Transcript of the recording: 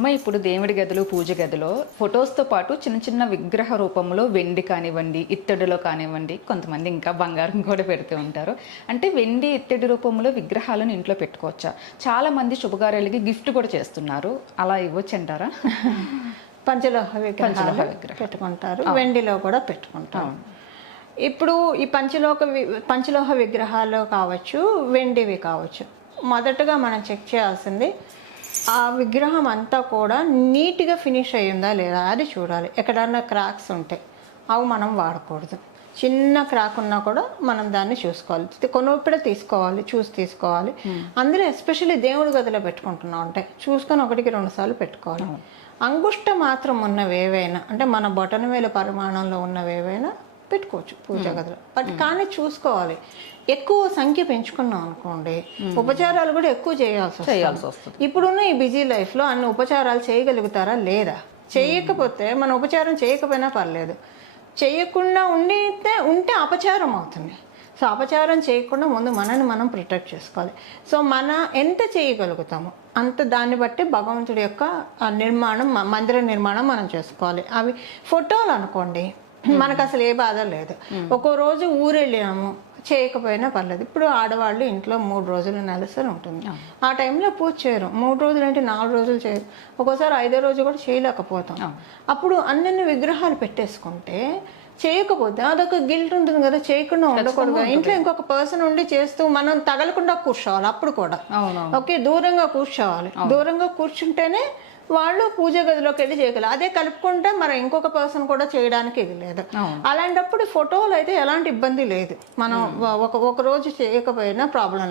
అమ్మ ఇప్పుడు దేవుడి గదిలో పూజ గదిలో ఫొటోస్తో పాటు చిన్న చిన్న విగ్రహ రూపంలో వెండి కానివ్వండి, ఇత్తడిలో కానివ్వండి, కొంతమంది ఇంకా బంగారం కూడా పెడుతూ ఉంటారు. అంటే వెండి ఇత్తడి రూపంలో విగ్రహాలను ఇంట్లో పెట్టుకోవచ్చా? చాలా మంది శుభకార్యాలకి గిఫ్ట్ కూడా చేస్తున్నారు, అలా ఇవ్వచ్చు అంటారా? పంచలోహ విగ్రహాలు పెట్టుకుంటారు, వెండిలో కూడా పెట్టుకుంటారు. ఇప్పుడు ఈ పంచలోహ విగ్రహాలు కావచ్చు, వెండివి కావచ్చు, మొదటగా మనం చెక్ చేయాల్సింది ఆ విగ్రహం అంతా కూడా నీట్గా ఫినిష్ అయ్యిందా లేదా అది చూడాలి. ఎక్కడన్నా క్రాక్స్ ఉంటాయి, అవి మనం వాడకూడదు. చిన్న క్రాక్ ఉన్నా కూడా మనం దాన్ని చూసుకోవాలి, కొనుప్పుడే తీసుకోవాలి, చూసి తీసుకోవాలి. అందులో ఎస్పెషల్లీ దేవుడి గదిలో పెట్టుకుంటున్నాం అంటే చూసుకొని 1-2 సార్లు పెట్టుకోవాలి. అంగుష్ట మాత్రం ఉన్నవి ఏవైనా, అంటే మన బొటన వేల పరిమాణంలో ఉన్నవి ఏవైనా పెట్టుకోవచ్చు పూజ గదిలో. బట్ కానీ చూసుకోవాలి, ఎక్కువ సంఖ్య పెంచుకున్నాం అనుకోండి ఉపచారాలు కూడా ఎక్కువ చేయాల్సి వస్తుంది. ఇప్పుడున్న ఈ బిజీ లైఫ్లో అన్ని ఉపచారాలు చేయగలుగుతారా లేదా? చేయకపోతే మన ఉపచారం చేయకపోయినా పర్లేదు, చేయకుండా ఉంటే అపచారం అవుతుంది. సో అపచారం చేయకుండా ముందు మనని మనం ప్రొటెక్ట్ చేసుకోవాలి. సో ఎంత చేయగలుగుతామో అంత దాన్ని బట్టి భగవంతుడి యొక్క నిర్మాణం, మందిర నిర్మాణం మనం చేసుకోవాలి. అవి ఫోటోలు అనుకోండి, మనకు అసలు ఏ బాధ లేదు. ఒక్కో రోజు ఊరెళ్ళాము, చేయకపోయినా పర్లేదు. ఇప్పుడు ఆడవాళ్ళు ఇంట్లో 3 రోజులు నెలసరి ఉంటుంది, ఆ టైంలో పూజ చేయరు. 3 రోజులు అంటే 4 రోజులు చేయరు, ఒక్కోసారి 5వ రోజు కూడా చేయలేకపోతాం. అప్పుడు అన్ని విగ్రహాలు పెట్టేసుకుంటే చేయకపోతే అదొక గిల్ట్ ఉంటుంది కదా, చేయకుండా ఉండకూడదు. ఇంట్లో ఇంకొక పర్సన్ ఉండి చేస్తూ మనం తగలకుండా కూర్చోవాలి. అప్పుడు కూడా ఓకే, దూరంగా కూర్చోవాలి. దూరంగా కూర్చుంటేనే వాళ్ళు పూజ గదిలోకి వెళ్ళి చేయగలరు. అదే కలుపుకుంటే మరి ఇంకొక పర్సన్ కూడా చేయడానికి ఇది లేదు. అలాంటప్పుడు ఫోటోలు అయితే ఎలాంటి ఇబ్బంది లేదు, మనం ఒక రోజు చేయకపోయినా ప్రాబ్లం లేదు.